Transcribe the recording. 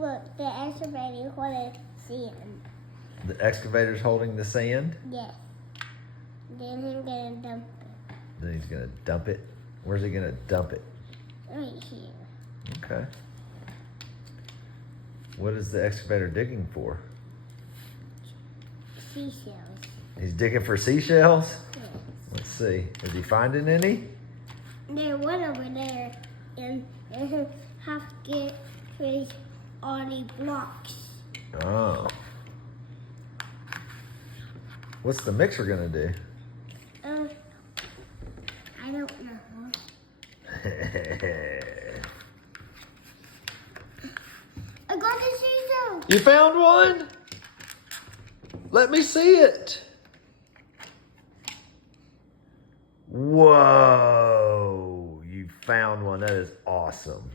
look, the excavator holding sand. The excavator's holding the sand. Yes. Then I'm gonna dump it Then he's gonna dump it. Where's he gonna dump it? right here. Okay. What is the excavator digging for? Seashells. He's digging for seashells? Yes. Let's see. Is he finding any? There's one over there, and I have to get rid all the blocks. Oh. What's the mixer gonna do? I don't know. I got the seashell. You found one? Let me see it. Whoa, you found one. That is awesome.